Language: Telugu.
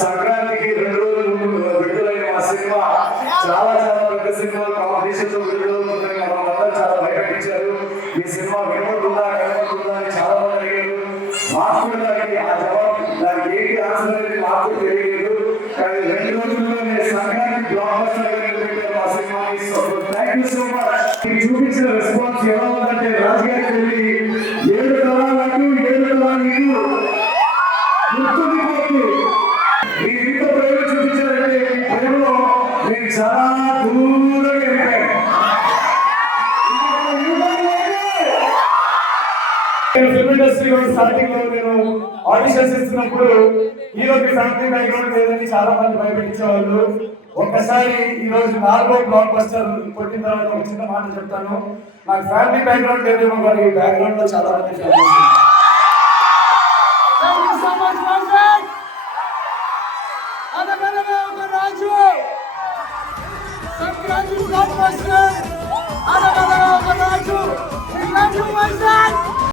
సంక్రాంతికి 2 రోజులు విడుదలైన మా సినిమా చాలా పెద్ద సినిమా కాంపిటీషన్ తో విడుదలవుతుందని మనందరూ చాలా భయపెట్టించారు. ఈ సినిమా వినబడుతుందా కనబడుతుందా అని చాలా మంది అడిగారు. మాకు కూడా దానికి ఆ జవాబు దానికి ఏంటి ఆన్సర్ అనేది మాకు తెలియలేదు. కానీ 2 రోజుల్లోనే సంక్రాంతి బ్లాక్ బస్టర్ గా నిలబెట్టారు మా సినిమాని. Thank you so much. మీరు చూపించిన రెస్పాన్స్ ఎలా ఉందంటే రాజుగారికి వెళ్ళి 7 తరాలంటూ 7 తరాలు గుర్తుండిపోతుంది. మీరు ఇంత ప్రేమ చూపించారంటే మీ ప్రేమలో నేను చాలా దూరంగా వెళ్ళాను. ఫిల్మ్ ఇండస్ట్రీలో స్టార్టింగ్ లో నేను ఆడిషన్స్ ఇస్తున్నప్పుడు హీరోకి ఫ్యామిలీ బ్యాక్గ్రౌండ్ లేదని చాలా మంది భయపెట్టించేవాళ్ళు. ఒక్కసారి ఈ రోజు 4వ బ్లాక్ బస్టర్ కొట్టిన తర్వాత ఒక చిన్న మాట చెప్తాను. నాకు ఫ్యామిలీ బ్యాక్గ్రౌండ్ లేదేమో కానీ ఈ బ్యాక్గ్రౌండ్ లో చాలా మంది సంక్రాంతి బ్లాక్ బస్టర్